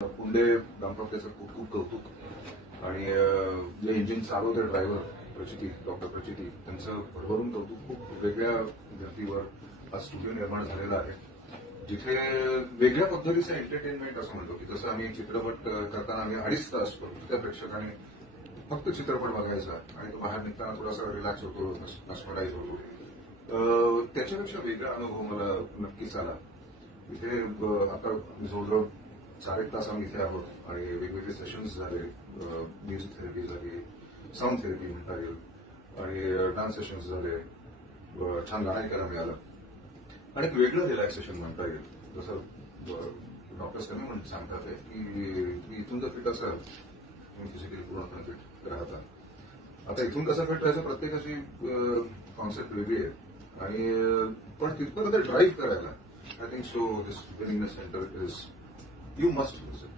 पुंडे दाम्पत्याचं खूप खूप कौतुक आणि जे इंजिन चालवते ड्रायव्हर प्रचिती डॉक्टर प्रचिती त्यांचं भरभरून कौतुक. खूप वेगळ्या धर्तीवर हा स्टुडिओ निर्माण झालेला आहे जिथे वेगळ्या पद्धतीचं एंटरटेनमेंट असं म्हणतो की जसं आम्ही चित्रपट करताना आम्ही 2.5 तास करतो त्या प्रेक्षकाने फक्त चित्रपट बघायचा आणि तो बाहेर निघताना थोडासा रिलॅक्स होतो, मस्मराईज होतो. त्याच्यापेक्षा वेगळा अनुभव मला नक्कीच आला. इथे आता जवळजवळ 4-1 तास आम्ही इथे आहोत आणि वेगवेगळे सेशन्स झाले, म्युझिक थेरपी झाली, साऊंड थेरपी म्हणता येईल आणि डान्स सेशन्स झाले, छान गाणं ऐकायला मिळालं आणि एक वेगळं रिलॅक्सेशन म्हणता येईल. जसं डॉक्टर्स कमी म्हणून सांगतात की इथून जर फिट असाल तुम्ही फिजिकली पूर्णपणे फिट राहता. आता इथून कसं फिट राहायचं प्रत्येकाची कॉन्सेप्ट वेगळी आहे आणि पण तिथपर्यंत ड्राईव्ह करायला I think so this willingness centre is you must visit.